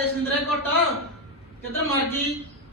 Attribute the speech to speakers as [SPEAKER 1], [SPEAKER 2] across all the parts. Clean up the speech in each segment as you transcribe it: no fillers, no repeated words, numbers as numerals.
[SPEAKER 1] ਦੇ ਸਿੰਦਰੇ ਘੁੱਟ ਕਿੱਧਰ ਮਰ ਗਈ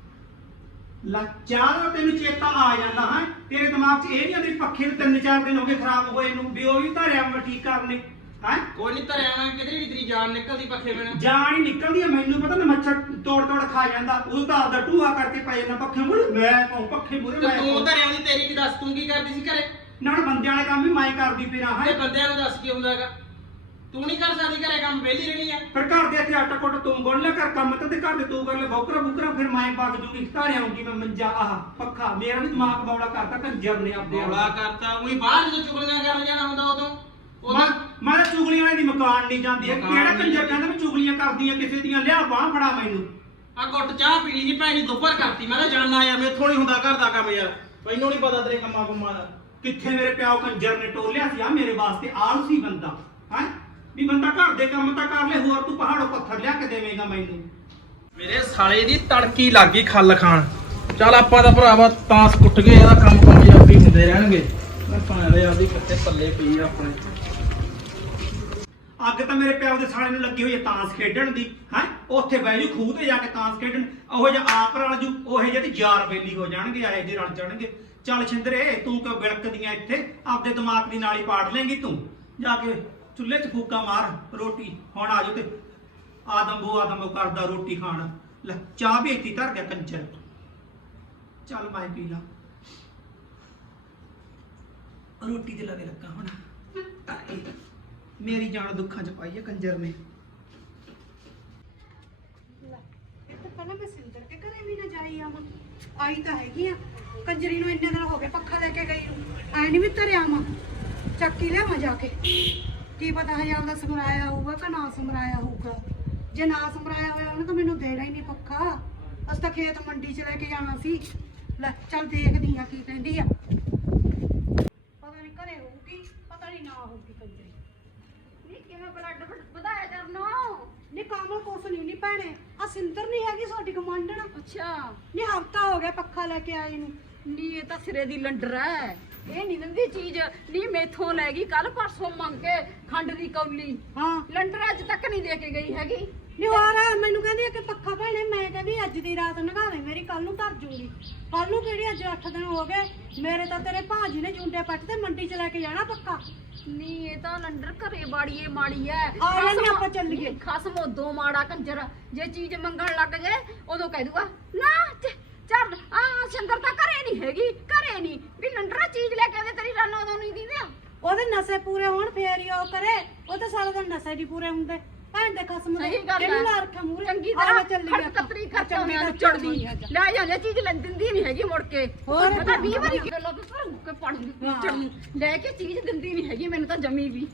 [SPEAKER 2] ਚਾਹ ਦਾ ਤੈਨੂੰ ਚੇਤਾ ਆ ਜਾਂਦਾ ਹੈ ਤੇਰੇ ਦਿਮਾਗ 'ਚ ਇਹ ਨਹੀਂ ਆਉਂਦੀ ਪੱਖੇ ਨੂੰ 3-4 ਦਿਨ ਹੋ ਗਏ ਖਰਾਬ ਹੋਏ ਨੂੰ ਵੀ ਉਹ ਵੀ ਧਰਿਆ ਮੈਂ ਠੀਕ ਕਰਨੇ ਹੈ
[SPEAKER 1] ਕੋਈ ਨਹੀਂ ਧਰਿਆ ਮੈਂ ਕਿਧਰੇ ਵੀ ਤੇਰੀ ਜਾਨ ਨਿਕਲਦੀ ਪੱਖੇ ਬਿਨਾਂ
[SPEAKER 2] ਜਾਨ ਹੀ ਨਿਕਲਦੀ ਆ ਮੈਨੂੰ ਪਤਾ ਨਾ ਮੱਛਰ ਤੋੜ ਖਾ ਜਾਂਦਾ ਉਹ ਤਾਂ ਆਪਦਾ ਟੂਹਾ ਕਰਕੇ ਪੈ ਜਾਂਦਾ ਪੱਖੇ ਮੂਹਰੇ ਮੈਂ ਕਹੂੰ ਪੱਖੇ ਮੂਹਰੇ
[SPEAKER 1] ਤੇ
[SPEAKER 2] ਮੈਂ
[SPEAKER 1] ਤੂੰ ਧਰਿਆ ਨਹੀਂ ਤੇਰੀ ਕੀ ਦੱਸ ਤੂੰ ਕੀ ਕਰਦੀ ਸੀ ਘਰੇ
[SPEAKER 2] ਨਾਲ ਬੰਦਿਆਂ ਵਾਲੇ ਕੰਮ ਵੀ ਮੈਂ ਕਰਦੀ ਫਿਰਾਂ
[SPEAKER 1] ਤੇ
[SPEAKER 2] ਹੈ
[SPEAKER 1] ਬੰਦਿਆਂ ਨੂੰ ਦੱਸ ਕੀ ਹੁੰਦਾ ਹੈਗਾ ਤੂੰ ਨਹੀਂ ਕਰ ਸਕਦੀ ਘਰੇ ਕੰਮ ਵਿਹਲੀ ਰਹਿਣੀ ਆ
[SPEAKER 2] ਫਿਰ ਘਰ ਦੇ ਇੱਥੇ ਆਟਾ ਕੋਟ ਤੂੰ ਗੁੰਨ ਲੈ ਕਰ ਕੰਮ ਤੇ ਘਰ ਦੇ ਤੂੰ ਕਰ ਲੈ ਬੋਕਰਾ ਫਿਰ ਮੈਂ ਪੱਕ ਜੂਗੀ ਧਾਰਿਆ ਆਉਂਗੀ ਮੈਂ ਮੰਜਾ ਆਹ ਪੱਖਾ ਮੇਰਾ ਵੀ ਦਿਮਾਗ ਬੌਲਾ ਕਰਤਾ ਕੰਜਰ ਨੇ ਆਪਦੇ
[SPEAKER 1] ਬੌਲਾ ਕਰਤਾ ਉਹੀ ਬਾਹਰ ਜਦੋਂ ਚੁਗਲੀਆਂ ਕਰਨ ਜਾਣਾ ਹੁੰਦਾ ਉਦੋਂ
[SPEAKER 2] ਮੈਂ ਤਾਂ ਚੁਗਲੀਆਂ ਵਾਲੇ ਦੀ ਮਕਾਨ ਨਹੀਂ ਜਾਂਦੀ ਹੈ ਕਿਹੜਾ ਕੰਜਰ ਕਹਿੰਦਾ ਮੈਂ ਚੁਗਲੀਆਂ ਕਰਦੀਆਂ ਕਿਸੇ ਦੀਆਂ ਲਿਆ ਬਾਹ ਫੜਾ ਮੈਨੂੰ
[SPEAKER 1] ਆ ਗੁੱਟ ਚਾਹ ਪੀਣੀ ਸੀ ਭੈਣੀ ਦੁੱਪਰ ਕਰਤੀ ਮੈਂ ਤਾਂ ਜਾਣਨਾ ਯਾਰ ਮੇਥੋਂ ਨਹੀਂ ਹੁੰਦਾ ਘਰ ਦਾ ਕੰਮ ਯਾਰ ਮੈਨੂੰ ਨਹੀਂ ਪਤਾ ਤੇਰੇ ਕੰਮਾਂ ਕੁੰਮਾਂ ਦਾ
[SPEAKER 2] ਕਿੱਥੇ ਮੇਰੇ ਪਿਓ ਕੰਜਰ ਨੇ ਟੋਲਿਆ ਸੀ ਆ ਮੇਰੇ ਵਾਸਤੇ ਆਲਸੀ ਬੰਦਾ ਹੈ ਵੀ ਬੰਦਾ ਘਰ ਦੇ ਕੰਮ ਤਾਂ ਕਰ ਲੈ ਹੋਰ ਤੂੰ ਪਹਾੜੋਂ ਪੱਥਰ ਲਿਆ ਕੇ ਦੇਵੇਂਗਾ ਮੈਨੂੰ
[SPEAKER 1] ਮੇਰੇ ਸਾਲੇ ਦੀ ਤੜਕੀ ਲੱਗ ਗਈ ਖੱਲ ਖਾਣ ਚੱਲ ਆਪਾਂ ਦਾ ਭਰਾਵਾ ਤਾਸ ਕੁੱਟ ਗਏ ਇਹਦਾ ਕੰਮ ਪੰਜਾਬੀ ਹੁੰਦੇ ਰਹਿਣਗੇ ਮੈਂ ਭਾਵੇਂ ਆਪਦੀ ਕਿੱਥੇ ਪੱਲੇ ਪਈ ਆ ਆਪਣੇ
[SPEAKER 2] ਅੱਗ ਤਾਂ ਮੇਰੇ ਪਿਓ ਦੇ ਸਾਲੇ ਨੂੰ ਲੱਗੀ ਹੋਈ ਹੈ ਤਾਂਸ ਖੇਡਣ ਦੀ ਹੈ ਉੱਥੇ ਬਹਿ ਜੂ ਖੂਹ ਤੇ ਜਾ ਕੇ ਤਾਂਸ ਖੇਡਣ ਉਹੋ ਜਿਹਾ ਆਪ ਰਲ ਜੂ ਉਹੇ ਜਿਹੇ ਤੇ ਯਾਰ ਬੇਲੀ ਹੋ ਜਾਣਗੇ ਆਏ ਜੇ ਰਲ ਜਾਣਗੇ ਚੱਲ ਛਿੰਦਰੇ ਤੂੰ ਕਿਉਂ ਬਿਲਕਦੀਆਂ ਇੱਥੇ ਆਪਦੇ ਦਿਮਾਗ ਦੀ ਨਾਲੀ ਪਾੜ ਲੇਂਗੀ ਤੂੰ ਜਾ ਕੇ ਚੁੱਲ੍ਹੇ 'ਚ ਫੂਕਾ ਮਾਰ ਰੋਟੀ ਹੁਣ ਆ ਜਾਓ ਤੇ ਆਦਮੋ ਕਰਦਾ ਰੋਟੀ ਖਾਣ ਲੈ ਚਾਹ ਵੀ ਇੱਥੇ ਧਰ ਗਿਆ ਕੰਜਰ ਚੱਲ ਮੈਂ ਪੀ ਲਾ ਰੋਟੀ ਤੇ ਲਵੇ ਲੱਗਾ ਹੁਣ ਮੇਰੀ ਜਾਨ ਦੁੱਖਾਂ 'ਚ ਪਾਈ ਹੈ ਕੰਜਰ ਨੇ
[SPEAKER 3] ਪਹਿਲਾਂ ਮੈਂ ਸਿੰਦਰ ਕੇ ਘਰੇ ਵੀ ਨਾ ਜਾਈ ਆਵਾਂ ਆਈ ਤਾਂ ਹੈਗੀ ਆ ਕੰਜਰੀ ਨੂੰ ਇੰਨੇ ਦਿਨ ਹੋ ਗਏ ਪੱਖਾ ਲੈ ਕੇ ਗਈ ਨੂੰ ਐ ਨਹੀਂ ਵੀ ਧਰਿਆ ਆਵਾਂ ਚੱਕੀ ਲਿਆਵਾਂ ਜਾ ਕੇ ਕੀ ਪਤਾ ਹਜ਼ਾਰ ਦਾ ਸਮਰਾਇਆ ਹੋਊਗਾ ਕਿ ਨਾ ਸਮਰਾਇਆ ਹੋਊਗਾ ਜੇ ਨਾ ਸਮਰਾਇਆ ਹੋਇਆ ਉਹਨੇ ਤਾਂ ਮੈਨੂੰ ਦੇਣਾ ਹੀ ਨਹੀਂ ਪੱਖਾ ਅਸੀਂ ਤਾਂ ਖੇਤ ਮੰਡੀ 'ਚ ਲੈ ਕੇ ਜਾਣਾ ਸੀ ਲੈ ਚੱਲ ਦੇਖਦੀ ਆ ਕੀ ਕਹਿੰਦੀ ਆ ਪਤਾ ਨਹੀਂ ਘਰੇ ਹੋਊਗੀ ਪਤਾ ਨਹੀਂ ਨਾ ਹੋਊਗੀ ਕੰਜਰੀ
[SPEAKER 4] ਨਹੀਂ ਕਿਵੇਂ ਬਲੱਡ ਵਧਾਇਆ ਕਰਨੋ
[SPEAKER 3] ਨਹੀਂ ਕਾਮਲ ਕੁਛ ਨਹੀਂ ਭੈਣੇ ਆ ਸਿੰਦਰ ਨਹੀਂ ਹੈਗੀ ਸਾਡੀ ਕਮਾਂਡਣ
[SPEAKER 4] ਅੱਛਾ
[SPEAKER 3] ਨਹੀਂ ਹਫਤਾ ਹੋ ਗਿਆ ਪੱਖਾ ਲੈ ਕੇ ਆਈ ਨੂੰ
[SPEAKER 4] ਨੀ ਇਹ ਤਾਂ ਸਿਰੇ ਦੀ ਲੰਡਰ ਹੈ ਇਹ ਨਹੀਂ ਦਿੰਦੀ ਚੀਜ਼ ਨੀ ਮੇਥੋਂ ਲੈ ਗਈ ਕੱਲ ਪਰਸੋਂ ਮੰਗ ਕੇ ਖੰਡ ਦੀ ਕੌਲੀ
[SPEAKER 3] ਹਾਂ
[SPEAKER 4] ਲੰਡਰ ਅੱਜ ਤੱਕ ਨਹੀਂ ਦੇ ਕੇ ਗਈ ਹੈਗੀ
[SPEAKER 3] ਨਹੀਂ ਹੋਰ ਮੈਨੂੰ ਕਹਿੰਦੀ ਆ ਕਿ ਪੱਖਾ ਭੈਣੇ ਮੈਂ ਕਹਿੰਦੀ ਅੱਜ ਦੀ ਰਾਤ ਨਗਾ ਦੇ ਮੇਰੀ ਕੱਲ ਨੂੰ ਧਰ ਜੂਗੀ ਕੱਲ ਨੂੰ ਕਿਹੜੀ ਅੱਜ 8 ਦਿਨ ਹੋ ਗਏ ਮੇਰੇ ਤਾਂ ਤੇਰੇ ਭਾਜੀ ਨੇ ਜੁੰਡੇ ਪੱਟ ਤੇ ਮੰਡੀ 'ਚ ਲੈ ਕੇ ਜਾਣਾ ਪੱਕਾ
[SPEAKER 4] ਨੀ ਇਹ ਤਾਂ ਲੰਡਰ ਘਰੇ ਬਾੜੀਏ ਮਾੜੀ ਐ
[SPEAKER 3] ਆ ਜਾਂਦੇ ਆਪਾਂ ਚੱਲੀਏ
[SPEAKER 4] ਖਸਮ ਉਦੋਂ ਮਾੜਾ ਕੰਜਰ ਜੇ ਚੀਜ਼ ਮੰਗਣ ਲੱਗ ਜੇ ਉਦੋਂ ਕਹਿ ਦੂਗਾ ਨਾ ਚੱਲ ਆ ਸ਼ੰਕਰ ਤਾਂ ਘਰੇ ਨਹੀਂ ਹੈਗੀ ਘਰੇ ਨਹੀਂ ਵੀ ਲੰਡਰਾ ਚੀਜ਼ ਲੈ ਕੇ ਆਵੇ ਤੇਰੀ ਰੰਨ ਉਦੋਂ ਨਹੀਂ ਦਿੰਦੇ
[SPEAKER 3] ਉਹਦੇ ਨਸ਼ੇ ਪੂਰੇ ਹੋਣ ਫੇਰ ਹੀ ਉਹ ਕਰੇ ਉਹ ਤਾਂ ਸਾਰਾ ਦਿਨ ਨਸ਼ੇ ਨਹੀਂ ਪੂਰੇ ਹੁੰਦੇ ਭੈਣ ਦੇ ਖਸਮ ਦੇ
[SPEAKER 4] ਸਹੀ ਗੱਲ
[SPEAKER 3] ਇਹਨੂੰ
[SPEAKER 4] ਹੈ
[SPEAKER 3] ਲਾ ਰੱਖਿਆ ਮੂਰੇ
[SPEAKER 4] ਚੰਗੀ ਤਰ੍ਹਾਂ ਖੜ ਕਤਰੀ ਖਰਚਾ ਹੋਇਆ ਚੜਦੀ ਲੈ ਜਾਂਦੇ ਚੀਜ਼ ਲੈ ਦਿੰਦੀ ਨਹੀਂ ਹੈਗੀ ਮੁੜ ਕੇ
[SPEAKER 3] ਹੋਰ
[SPEAKER 4] ਮੈਂ ਤਾਂ 20 ਵਾਰੀ ਗੱਲਾਂ ਤੇ ਭਰੂ ਕੇ ਪੜਦੀ ਚੜੂ ਲੈ ਕੇ ਚੀਜ਼ ਦਿੰਦੀ ਨਹੀਂ ਹੈਗੀ ਮੈਨੂੰ ਤਾਂ ਜਮੀ ਵੀ